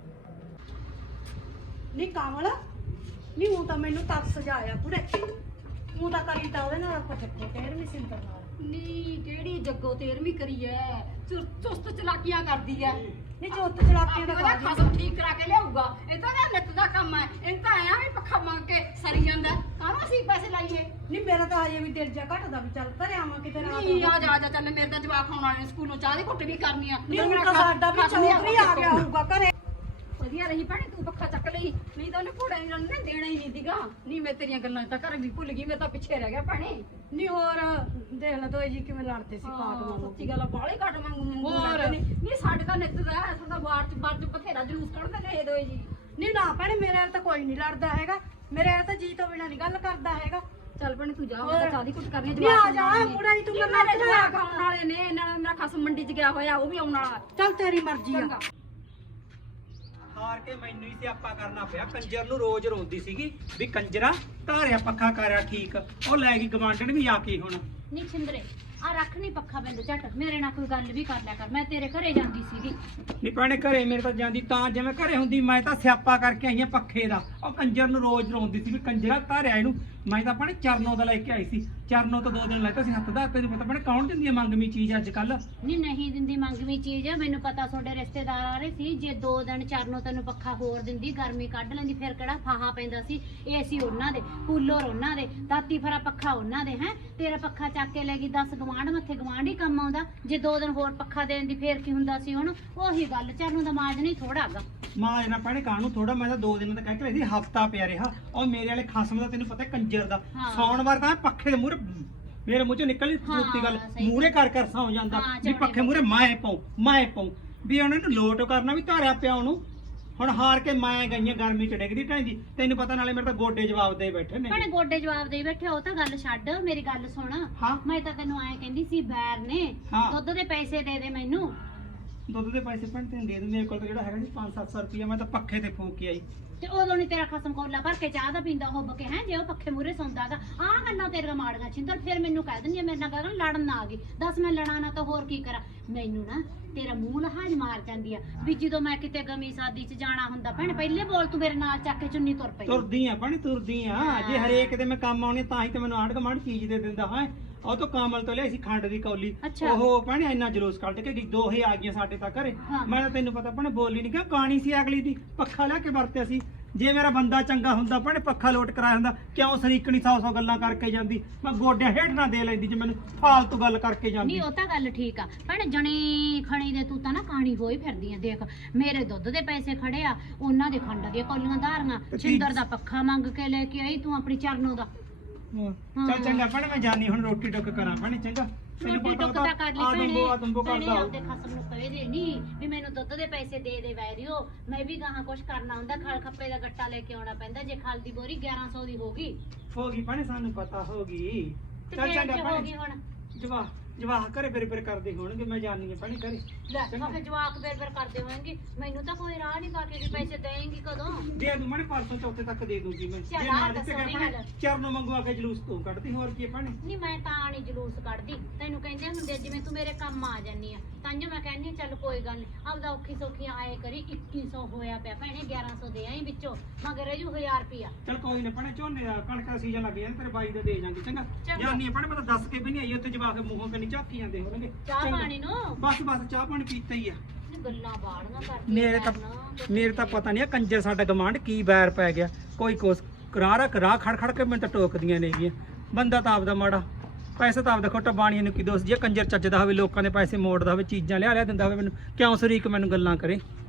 [SPEAKER 3] ਨੀ ਕਾਮਲ ਨੀ ਉਹ ਤਾਂ ਮੈਨੂੰ ਤਰਸ ਜਾਇਆ ਪੂਰੇ ਉਹ ਤਾਂ ਕਰੀ ਤਾਂ ਉਹਦੇ ਨਾਲ ਕੁਝ ਫੇਰ ਵੀ ਸਿੰਦਰ ਨਾਲ
[SPEAKER 4] ਨੀ ਕਿਹੜੀ ਜੱਗੋ 13ਵੀਂ ਕਰੀ ਐ ਚੁਸਤ ਚਲਾਕੀਆਂ ਕਰਦੀ ਐ
[SPEAKER 3] ਨੀ ਚੋਤ ਚਲਾਕੀਆਂ ਦਾ
[SPEAKER 4] ਉਹਦਾ
[SPEAKER 3] ਕਰ
[SPEAKER 4] ਖਸਮ ਠੀਕ ਕਰਾ ਕੇ ਲਿਆਊਗਾ ਇਹ ਤਾਂ ਨਾ ਨਿੱਤ ਦਾ ਕੰਮ ਐ ਇਹ ਤਾਂ ਆਇਆ ਵੀ ਪੱਖਾ ਮੰਗ ਕੇ ਸਰੀ ਜਾਂਦਾ ਕਾਹਨੂੰ ਅਸੀਂ ਪੈਸੇ ਲਾਈਏ
[SPEAKER 3] ਨੀ ਮੇਰਾ ਤਾਂ ਹਜੇ ਵੀ ਦਿਲ ਜਾ ਘਟਦਾ ਵੀ ਚੱਲ ਘਰੇ ਆਵਾਂ ਕਿਤੇ ਰਾਤ
[SPEAKER 4] ਨਹੀਂ ਆ ਜਾ ਚੱਲ ਮੇਰੇ ਤਾਂ ਜਵਾਕ ਖਾਣ ਵਾਲੇ ਨੇ ਸਕੂਲੋਂ ਚਾਹ ਦੀ ਘੁੱਟ ਵੀ ਕਰਨੀ ਆ
[SPEAKER 3] ਨੀ ਹੁਣ ਤਾਂ ਸਾਡਾ ਵੀ ਚੌਧਰੀ ਆ ਗਿਆ ਹੋਊਗਾ ਘਰੇ
[SPEAKER 4] ਵਧੀਆ ਰਹੀ ਭੈਣੇ ਤੂੰ ਪੱਖਾ ਚੱਕ ਲਈ ਨਹੀਂ ਤਾਂ ਉਹਨੇ ਘੋੜੇ ਨਹੀਂ ਦੇਣਾ ਹੀ ਨਹੀਂ ਸੀਗਾ ਨਹੀਂ ਮੈਂ ਤੇਰੀਆਂ ਗੱਲਾਂ ਤਾਂ ਘਰ ਵੀ ਭੁੱਲ ਗਈ ਮੈਂ ਤਾਂ ਪਿੱਛੇ ਰਹਿ ਗਿਆ ਭੈਣੇ
[SPEAKER 3] ਨੀ ਹੋਰ ਦੇਖ ਲੈ ਤੋਏ ਜੀ ਕਿਵੇਂ ਲੜਦੇ ਸੀ ਕਾਟ ਵਾਂਗੂ
[SPEAKER 4] ਸੱਚੀ ਗੱਲ ਆ ਬਾਲੇ ਘੱਟ ਮੰਗੂ
[SPEAKER 3] ਹੋਰ।
[SPEAKER 4] ਨਹੀਂ ਸਾਡੇ ਤਾਂ ਨਿੱਤ ਦਾ ਹੈ ਸਾਡਾ ਬਾਰ ਚ ਬਥੇਰਾ ਜਲੂਸ ਕੱਢਦੇ ਨੇ ਇਹ ਦੋਏ ਜੀ
[SPEAKER 3] ਨੀ ਨਾ ਭੈਣੇ ਮੇਰੇ ਨਾਲ ਤਾਂ ਕੋਈ ਨਹੀਂ ਲੜਦਾ ਹੈਗਾ ਮੇਰੇ ਨਾਲ ਤਾਂ ਜੀ ਤੋਂ ਬਿਨਾਂ ਨਹੀਂ ਗੱਲ ਕਰਦਾ ਹੈਗਾ
[SPEAKER 4] ਚੱਲ ਭੈਣੇ ਤੂੰ ਜਾ
[SPEAKER 3] ਹੋਰ।
[SPEAKER 4] ਮੈਂ ਤਾਂ ਚਾਹ ਦੀ ਘੁੱਟ ਕਰਨੀ
[SPEAKER 3] ਨੀ ਆ ਜਾ ਮੁੰਡਾ ਹੀ ਤੂੰ
[SPEAKER 4] ਮੇਰੇ
[SPEAKER 3] ਮੇਰੇ ਨਾਲ
[SPEAKER 4] ਜਵਾਕ ਆਉਣ ਵਾਲੇ ਨੇ ਨਾਲ ਮੇਰਾ ਖਸਮ ਮੰਡੀ ਚ ਗਿਆ ਹੋਇਆ ਉਹ ਵੀ ਆਉਣ ਵਾਲਾ
[SPEAKER 3] ਚੱਲ ਤੇਰੀ ਮਰਜ਼ੀ ਆ
[SPEAKER 4] ਚੰਗਾ
[SPEAKER 2] ਹਾਰ ਕੇ ਮੈਨੂੰ ਹੀ ਸਿਆਪਾ ਕਰਨਾ ਪਿਆ ਕੰਜਰ ਨੂੰ ਰੋਜ਼ ਰੋਂਦੀ ਸੀਗੀ ਵੀ ਕੰਜਰਾ ਧਾਰਿਆ ਪੱਖਾ ਕਰਿਆ ਠੀਕ ਉਹ ਲੈ ਗਈ ਗਵਾਂਢਣ ਵੀ ਆ ਕੇ ਹੁਣ
[SPEAKER 5] ਨੀ ਛਿੰਦਰੇ ਆ ਰੱਖ ਨੀ ਪੱਖਾ ਬਿੰਦ ਝੱਟ ਮੇਰੇ ਨਾਲ ਕੋਈ ਗੱਲ ਵੀ ਕਰ ਲਿਆ ਕਰ ਮੈਂ ਤੇਰੇ ਘਰੇ ਜਾਂਦੀ ਸੀਗੀ
[SPEAKER 2] ਨੀ ਭੈਣੇ ਘਰੇ ਮੇਰੇ ਤਾਂ ਜਾਂਦੀ ਤਾਂ ਜਿਵੇਂ ਘਰੇ ਹੁੰਦੀ ਮੈਂ ਤਾਂ ਸਿਆਪਾ ਕਰਕੇ ਆਈ ਆ ਪੱਖੇ ਦਾ ਉਹ ਕੰਜਰ ਨੂੰ ਰੋਜ਼ ਰੋਂਦੀ ਸੀ ਵੀ ਕੰਜਰਾ ਧਾਰਿਆ ਇਹਨੂੰ ਮੈਂ ਤਾਂ ਭੈਣੇ ਚਰਨੋਂ ਦਾ ਲੈ ਕੇ ਆਈ ਸੀ ਚਰਨੋਂ ਤੋਂ 2 ਦਿਨ ਲੈਤਾ ਸੀ ਹੱਥ ਦਾ ਤੈਨੂੰ ਪਤਾ ਭੈਣੇ ਕੌਣ ਦਿੰਦੀ ਆ ਮੰਗਵੀਂ ਚੀਜ਼ ਅੱਜ ਕੱਲ
[SPEAKER 5] ਨੀ ਨਹੀਂ ਦਿੰਦੀ ਮੰਗਵੀਂ ਚੀਜ਼ ਮੈਨੂੰ ਪਤਾ ਤੁਹਾਡੇ ਰਿਸ਼ਤੇਦਾਰ ਆ ਰਹੇ ਸੀ ਜੇ 2 ਦਿਨ ਚਰਨੋਂ ਤੈਨੂੰ ਪੱਖਾ ਹੋਰ ਦਿੰਦੀ ਗਰਮੀ ਕੱਢ ਲੈਂਦੀ ਫਿਰ ਕਿਹੜਾ ਫਾਹਾ ਪੈਂਦਾ ਸੀ ਏਸੀ ਉਹਨਾਂ ਦੇ ਕੂਲਰ ਉਹਨਾਂ ਦੇ ਤਾਤੀ ਫਰਾ ਪੱਖਾ ਉਹਨਾਂ ਦੇ ਹੈ ਤੇਰਾ ਪੱਖਾ ਚੱਕ ਕੇ ਲੈ ਗਈ 10 ਗਵਾਂਢ ਮੱਥੇ ਗਵਾਂਢ ਹੀ ਕੰਮ ਆਉਂਦਾ ਜੇ 2 ਦਿਨ ਹੋਰ ਪੱਖਾ ਦੇਣ ਦੀ ਫੇਰ ਕੀ ਹੁੰਦਾ ਸੀ ਹੁਣ ਉਹੀ ਗੱਲ ਚਰਨੋਂ ਦਾ ਮਾਜ ਨਹੀਂ ਥੋੜਾ ਹੈਗਾ
[SPEAKER 2] ਮਾਂ ਇਹਨਾਂ ਭੈਣੇ ਕਾਹਨੂੰ ਥੋੜਾ ਮੈਂ ਤਾਂ 2 ਦਿਨ ਦਾ ਕਹਿ ਕੇ ਲਈ ਸੀ ਹਫਤਾ ਪਿਆ ਰਿਹਾ ਉਹ ਮੇਰੇ ਵਾਲੇ ਖਸਮ ਦਾ ਤੈਨੂੰ ਪਤਾ ਕੰਜਰ ਦਾ
[SPEAKER 5] ਹਾਂ।
[SPEAKER 2] ਸੌਣ ਵਾਰ ਤਾਂ ਪੱਖੇ ਦੇ ਮੂਹਰੇ ਮੇਰੇ ਮੂੰਹ ਚੋਂ ਨਿਕਲੀ ਸੂਤੀ ਗੱਲ
[SPEAKER 5] ਸਹੀ।
[SPEAKER 2] ਮੂਹਰੇ ਕਰ ਸੌ ਜਾਂਦਾ
[SPEAKER 5] ਹਾਂ,
[SPEAKER 2] ਵੀ ਪੱਖੇ ਮੂਹਰੇ ਮੈਂ ਪਾਉ ਵੀ ਉਹਨਾਂ ਨੂੰ ਲੋਟ ਕਰਨਾ ਵੀ ਧਾਰਿਆ ਪਿਆ ਉਹਨੂੰ ਹੁਣ ਹਾਰ ਕੇ ਮੈਂ ਗਈਆਂ ਗਰਮੀ ਚ ਡਿੱਗਦੀ ਢਾਈਦੀ ਤੈਨੂੰ ਪਤਾ ਨਾਲੇ ਮੇਰੇ ਤਾਂ ਗੋਡੇ ਜਵਾਬ ਦੇ ਬੈਠੇ ਨੇ
[SPEAKER 5] ਭੈਣੇ ਗੋਡੇ ਜਵਾਬ ਦੇਈ ਬੈਠੇ ਉਹ ਤਾਂ ਗੱਲ ਛੱਡ ਮੇਰੀ ਗੱਲ ਸੁਣ
[SPEAKER 2] ਹਾਂ।
[SPEAKER 5] ਮੈਂ ਤਾਂ ਤੈਨੂੰ ਐਂ ਕਹਿੰਦੀ ਸੀ ਬੈਰ ਨੇ
[SPEAKER 2] ਹਾਂ।
[SPEAKER 5] ਦੁੱਧ ਦੇ ਪੈਸੇ ਦੇ ਦੇ ਮੈਨੂੰ
[SPEAKER 2] ਦੁੱਧ ਦੇ ਪੈਸੇ ਭੈਣ ਤੈਨੂੰ ਦੇ ਦੂੰ ਮੇਰੇ ਕੋਲ ਤਾਂ ਜਿਹੜਾ ਹੈਗਾ ਸੀ 500-700 ਰੁਪਇਆ ਮੈਂ ਤਾਂ ਪੱਖੇ ਤੇ ਫੂਕ ਕੇ ਆਈ
[SPEAKER 5] ਤੇ ਉਦੋਂ ਨੀ ਤੇਰਾ ਖਸਮ ਕੋਲਾ ਭਰ ਕੇ ਚਾਹ ਦਾ ਪੀਂਦਾ ਹੁੱਬ ਕੇ ਹੈ ਜੇ ਉਹ ਪੱਖੇ ਮੂਰੇ ਸੌਂਦਾਗਾ ਆਹ ਗੱਲਾਂ ਤੇਰੀਆਂ ਮਾੜੀਆਂ ਛਿੰਦਰ ਫਿਰ ਮੈਨੂੰ ਕਹਿ ਦਿੰਦੀ ਆ ਮੇਰੇ ਨਾਲ ਗੱਲ ਲੜਨ ਨਾ ਆ ਗਈ ਦੱਸ ਮੈਂ ਲੜਾਂ ਨਾ ਤਾਂ ਹੋਰ ਕੀ ਕਰਾਂ ਮੈਨੂੰ ਨਾ ਤੇਰਾ ਮੂੰਹ ਲਹਾਜ ਮਾਰ ਜਾਂਦੀ ਆ ਵੀ ਜਦੋਂ ਮੈਂ ਕਿਤੇ ਗਮੀ ਸਾਦੀ ਚ ਜਾਣਾ ਹੁੰਦਾ ਭੈਣ ਪਹਿਲੇ ਬੋਲ ਤੂੰ ਮੇਰੇ ਨਾਲ ਚੱਕ ਕੇ ਚੁੰਨੀ ਤੁਰ ਪਈ
[SPEAKER 2] ਤੁਰਦੀ ਆ ਭੈਣੇ ਤੁਰਦੀ ਆ ਜੇ ਹਰੇਕ ਦੇ ਮੈਂ ਕੰਮ ਆਉਣੀ ਤਾਂ ਹੀ ਤੇ ਮੈਨੂੰ ਆਂਢ ਗੁਆਂਢ ਚੀਜ਼ ਦੇ ਦਿੰਦਾ ਹੈ ਉਹ ਤੋਂ ਕਾਮਲ ਤੋਂ ਲਿਆਈ ਸੀ ਖੰਡ ਦੀ ਕੌਲੀ
[SPEAKER 5] ਅੱਛਾ।
[SPEAKER 2] ਉਹ ਭੈਣੇ ਇੰਨਾ ਜਲੂਸ ਕੱਢ ਕੇ ਗਈ ਦੋਹੇ ਆ ਗਈਆਂ ਸਾਡੇ ਤਾਂ ਘਰੇ
[SPEAKER 5] ਹਾਂ।
[SPEAKER 2] ਮੈਂ ਤਾਂ ਤੈਨੂੰ ਪਤਾ ਭੈਣੇ ਬੋਲੀ ਨਹੀਂ ਕਿ ਕਹਾਣੀ ਸੀ ਅਗਲੀ ਦੀ ਪੱਖਾ ਲੈ ਕੇ ਵਰਤਿਆ ਸੀ ਜੇ ਮੇਰਾ ਬੰਦਾ ਚੰਗਾ ਹੁੰਦਾ ਭੈਣੇ ਪੱਖਾ ਲੋਟ ਕਰਾਇਆ ਹੁੰਦਾ ਕਿਉਂ ਸਰੀਕਣੀ 100 ਗੱਲਾਂ ਕਰਕੇ ਜਾਂਦੀ ਮੈਂ ਗੋਡਿਆਂ ਹੇਠ ਨਾ ਦੇ ਲੈਂਦੀ ਜੇ ਮੈਨੂੰ ਫਾਲਤੂ ਗੱਲ ਕਰਕੇ ਜਾਂਦੀ
[SPEAKER 5] ਨਹੀਂ ਉਹ ਤਾਂ ਗੱਲ ਠੀਕ ਆ ਭੈਣੇ ਜਣੀ ਖਣੀ ਦੇ ਤੂੰ ਤਾਂ ਨਾ ਕਹਾਣੀ ਹੋਈ ਫਿਰਦੀ ਆ ਦੇਖ ਮੇਰੇ ਦੁੱਧ ਦੇ ਪੈਸੇ ਖੜੇ ਆ ਉਹਨਾਂ ਦੇ ਖੰਡ ਦੀਆਂ ਕੌਲੀਆਂ ਧਾਰੀਆਂ ਛਿੰਦਰ ਦਾ ਪੱਖਾ ਮੰਗ ਕੇ ਲੈ ਕੇ ਆਈ ਤੂੰ ਆਪਣੀ ਚਰਨੋਂ ਦਾ
[SPEAKER 2] ਚੱਲ ਚੰਗਾ ਭੈਣੇ ਮੈਂ ਜਾਣੀ ਹੁਣ ਰੋਟੀ ਟੁੱਕ ਕਰਾਂ ਭੈਣੇ ਚੰਗਾ
[SPEAKER 5] ਰੋਟੀ ਟੁੱਕ ਤਾਂ ਕਰ ਲਈ
[SPEAKER 2] ਆਦੰਬੋ
[SPEAKER 5] ਭੈਣੇ
[SPEAKER 2] ਕਰਦਾ
[SPEAKER 5] ਆਪਦੇ ਖਸਮ ਨੂੰ ਕਹੇ ਦੇ ਨਹੀਂ ਵੀ ਮੈਨੂੰ ਦੁੱਧ ਦੇ ਪੈਸੇ ਦੇ ਦੇ ਵੈਰਿਓ ਮੈਂ ਵੀ ਗਾਹਾਂ ਕੁਛ ਕਰਨਾ ਹੁੰਦਾ ਖਲ ਖੱਪੇ ਦਾ ਗੱਟਾ ਲੈ ਕੇ ਆਉਣਾ ਪੈਂਦਾ ਜੇ ਖਲ ਦੀ ਬੋਰੀ 1100 ਦੀ ਹੋ ਗਈ
[SPEAKER 2] ਹੋ ਗਈ ਭੈਣੇ ਸਾਨੂੰ ਪਤਾ ਹੋ ਗਈ
[SPEAKER 5] ਤੇ
[SPEAKER 2] ਚੱਲ
[SPEAKER 5] ਫੇਰ
[SPEAKER 2] ਚੰਗਾ
[SPEAKER 5] ਜੇ ਹੋ
[SPEAKER 2] ਭੈਣੇ
[SPEAKER 5] ਗਈ ਹੁਣ
[SPEAKER 2] ਜਵਾਹ ਜਵਾਹ ਘਰੇ ਫਿਰ ਕਰਦੇ ਹੋਣਗੇ ਮੈਂ ਜਾਣੀ ਹੈ ਭੈਣੇ ਘਰੇ
[SPEAKER 5] ਲੈ ਮੈਂ ਫਿਰ ਜਵਾਕ ਫਿਰ ਕਰਦੇ ਹੋਣਗੇ ਮੈਨੂੰ ਤਾਂ ਕੋਈ ਰਾਹ ਨਹੀਂ ਪਾ ਕੇ ਵੀ ਪੈਸੇ ਦੇਣਗੀ ਕਦੋਂ
[SPEAKER 2] ਦੇ ਦੂੰ ਮੈਂ ਪਰਸੋਂ ਚੌਥੇ ਤੱਕ ਦੇ ਦੂੰਗੀ ਮੈਂ
[SPEAKER 5] ਚੱਲ
[SPEAKER 2] ਜੇ
[SPEAKER 5] ਆ
[SPEAKER 2] ਨਾ ਦਿੱਤੇ
[SPEAKER 5] ਦੱਸੋ ਨੀ
[SPEAKER 2] ਭੈਣੇ
[SPEAKER 5] ਗੱਲ।
[SPEAKER 2] ਚਰਨੋਂ ਮੰਗੂ ਆ ਕੇ ਜਲੂਸ ਤੂੰ ਕੱਢਦੀ ਹੋਰ ਕੀ ਭੈਣੇ
[SPEAKER 5] ਨਹੀਂ ਮੈਂ ਤਾਂ ਨਹੀਂ ਜਲੂਸ ਕੱਢਦੀ ਤੈਨੂੰ ਕਹਿੰਦੇ ਹੁੰਦੇ ਜਿਵੇਂ ਤੂੰ ਮੇਰੇ ਕੰਮ ਆ ਜਾਨੀ ਆ ਤਾਂ ਮੈਂ ਕਹਿੰਦੀ ਚੱਲ ਕੋਈ ਗੱਲ ਨਹੀਂ ਆਪਦਾ ਔਖੀ ਸੌਖੀ ਆਏ ਕਰੀ 2100 ਹੋਇਆ ਪਿਆ ਭੈਣੇ 1100 ਦੇ ਆਈ ਵਿੱਚੋਂ ਮਗਰ ਇਹ ਜੂ 1000 ਰੁਪਿਆ
[SPEAKER 2] ਚਲ ਕੋਈ ਨਾ ਭੈਣੇ ਝੋਨੇ ਦਾ ਕਣਕ ਦਾ ਸੀਜ਼ਨ ਲੱਗ ਜਾਂਦਾ ਤੇਰੇ ਬਾਈ ਦੇ ਦੇ ਜਾਾਂਗੇ ਚੰਗਾ
[SPEAKER 5] ਚੰਗਾ।
[SPEAKER 2] ਜਾਨੀ ਭੈਣੇ ਮੈਂ ਤਾਂ ਦੱਸ ਕੇ ਵੀ ਨਹੀਂ ਆਈ ਉੱਥੇ ਜਵਾਕ ਮੂੰਹੋਂ ਕੰਨੀ ਝਾਕੀ ਜਾਂਦੇ ਹੋਣਗੇ
[SPEAKER 5] ਚਾਹ
[SPEAKER 2] ਚੰਗਾ।
[SPEAKER 5] ਪਾਣੀ ਨੂੰ
[SPEAKER 2] ਬਸ ਚਾਹ ਪਾਣੀ ਪੀਤਾ ਹੀ ਆ
[SPEAKER 5] ਨੀ ਗੱਲਾਂ ਬਾੜੀਆਂ ਕਰਦੀ
[SPEAKER 2] ਮੇਰੇ ਤਾਂ ਪਤਾ ਨਹੀਂ ਆ ਕੰਜਰ ਸਾਡਾ ਗਮਾਂਡ ਕੀ ਬੈਰ ਪੈ ਗਿਆ ਕੋਈ ਕੋਸ ਰਾਹ ਖੜ ਖੜ ਕੇ ਮੈਨੂੰ ਤਾਂ ਟੋਕਦੀਆਂ ਨੇਗੀਆਂ ਬੰਦਾ ਤਾਂ ਆਪਦਾ ਮਾੜਾ ਪੈਸੇ ਤਾਂ ਆਪਦਾ ਖੋਟਾ ਬਾਣੀਆਂ ਨੂੰ ਕੀ ਦੋਸਤ ਜੇ ਕੰਜਰ ਚੱਜਦਾ ਹੋਵੇ ਲੋਕਾਂ ਦੇ ਪੈਸੇ ਮੋੜਦਾ ਹੋਵੇ ਚੀਜ਼ਾਂ ਲਿਆ ਦਿੰਦਾ ਹੋਵੇ ਮੈਨੂੰ ਕਿਉਂ ਸ਼ਰੀਕ ਮੈਨੂੰ ਗੱਲਾਂ ਕਰੇ